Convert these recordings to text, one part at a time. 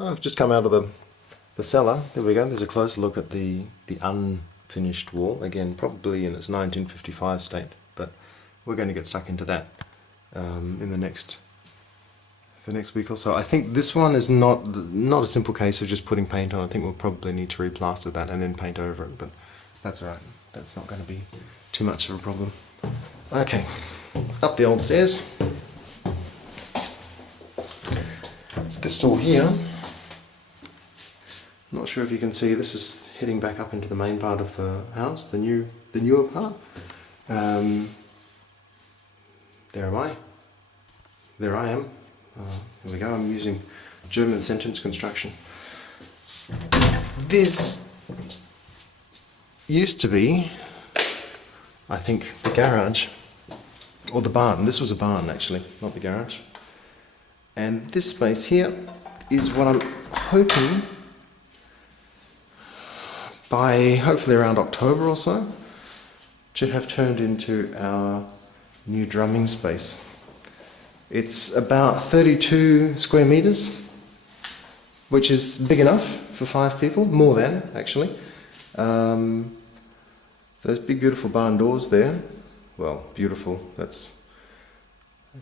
I've just come out of the cellar. There we go. There's a close look at the unfinished wall. Again, probably in its 1955 state, but we're going to get stuck into that in the next week or so. I think this one is not a simple case of just putting paint on. I think we'll probably need to replaster that and then paint over it, but that's alright. That's not going to be too much of a problem. Okay, up the old stairs. This door here, I'm not sure if you can see, this is heading back up into the main part of the house, the newer part. There I am. There we go, I'm using German sentence construction. This used to be, I think, the garage, or the barn. This was a barn actually, not the garage. And this space here is what I'm hoping, by hopefully around October or so, to have turned into our new drumming space. It's about 32 square meters, which is big enough for 5 people, more than actually. Those big beautiful barn doors there, well, beautiful, that's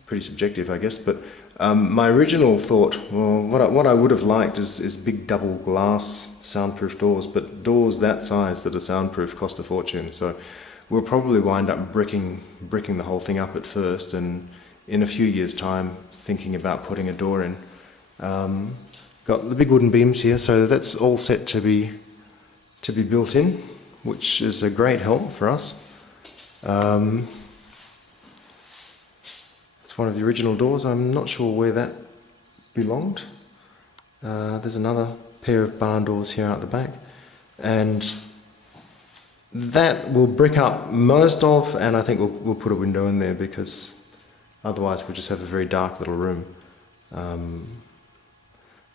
pretty subjective I guess, but my original thought, well, what I would have liked is big double glass soundproof doors, but doors that size that are soundproof cost a fortune, so we'll probably wind up bricking the whole thing up at first, and in a few years time thinking about putting a door in. Got the big wooden beams here, so that's all set to be built in, which is a great help for us. It's one of the original doors. I'm not sure where that belonged. There's another pair of barn doors here out the back, and that we'll brick up most of, and I think we'll put a window in there, because otherwise we'll just have a very dark little room.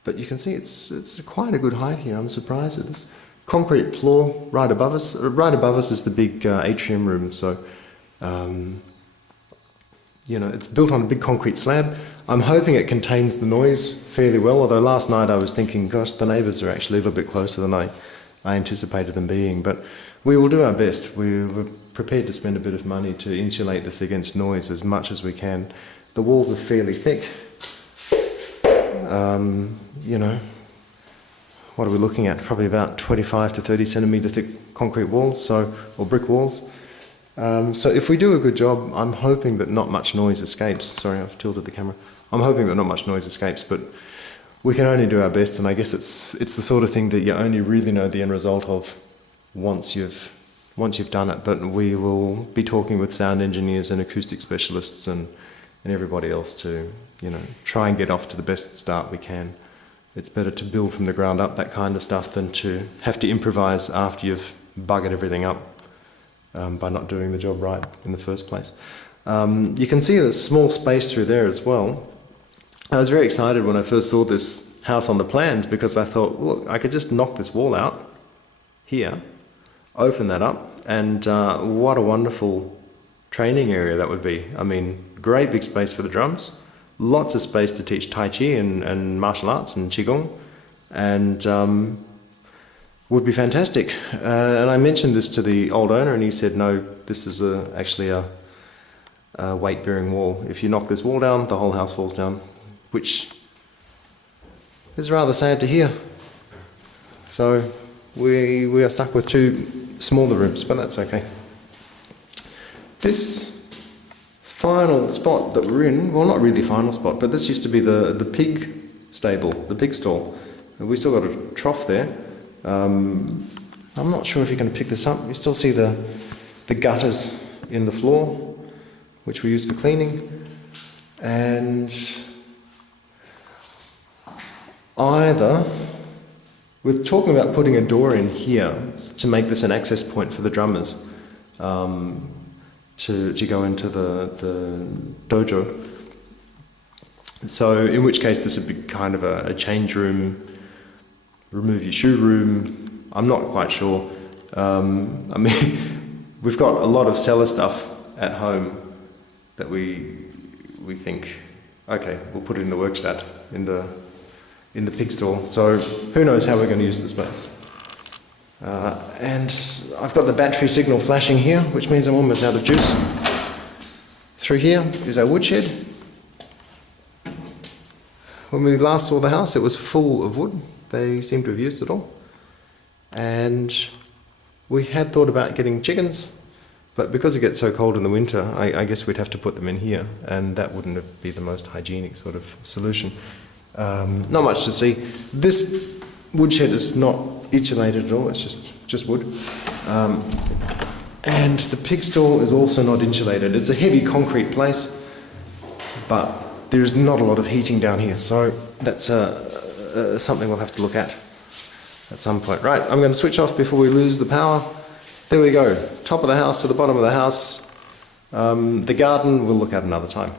But you can see it's quite a good height here. I'm surprised at this concrete floor right above us. Right above us is the big atrium room, so you know, it's built on a big concrete slab. I'm hoping it contains the noise fairly well, although last night I was thinking, gosh, the neighbours are actually a little bit closer than I anticipated them being, but we will do our best. We're prepared to spend a bit of money to insulate this against noise as much as we can. The walls are fairly thick. You know, what are we looking at? Probably about 25 to 30 centimetre thick concrete walls, or brick walls. So if we do a good job, I'm hoping that not much noise escapes. Sorry, I've tilted the camera. I'm hoping that not much noise escapes, but we can only do our best, and I guess it's the sort of thing that you only really know the end result of once you've done it. But we will be talking with sound engineers and acoustic specialists and everybody else to, you know, try and get off to the best start we can. It's better to build from the ground up, that kind of stuff, than to have to improvise after you've buggered everything up by not doing the job right in the first place. You can see there's small space through there as well. I was very excited when I first saw this house on the plans, because I thought, look, I could just knock this wall out here, open that up, and what a wonderful training area that would be. I mean, great big space for the drums, lots of space to teach Tai Chi and martial arts and Qigong, and would be fantastic. And I mentioned this to the old owner, and he said, no, this is actually a weight-bearing wall. If you knock this wall down, the whole house falls down, which is rather sad to hear. So we are stuck with 2 smaller rooms, but that's okay. This final spot that we're in, well, not really final spot, but this used to be the pig stable, the pig stall. We still got a trough there. I'm not sure if you can pick this up. You still see the gutters in the floor, which we use for cleaning. And we're talking about putting a door in here to make this an access point for the drummers, to go into the dojo. So in which case this would be kind of a change room, remove your shoe room. I'm not quite sure. I mean, we've got a lot of cellar stuff at home that we think, okay, we'll put it in the workstatt, in in the pig stall. So who knows how we're going to use the space. And I've got the battery signal flashing here, which means I'm almost out of juice. Through here is our woodshed. When we last saw the house, it was full of wood. They seem to have used it all. And we had thought about getting chickens, but because it gets so cold in the winter, I guess we'd have to put them in here, and that wouldn't be the most hygienic sort of solution. Not much to see. This woodshed is not insulated at all, it's just wood. And the pig stall is also not insulated. It's a heavy concrete place, but there's not a lot of heating down here, so that's something we'll have to look at some point. Right, I'm going to switch off before we lose the power. There we go, top of the house to the bottom of the house. The garden we'll look at another time.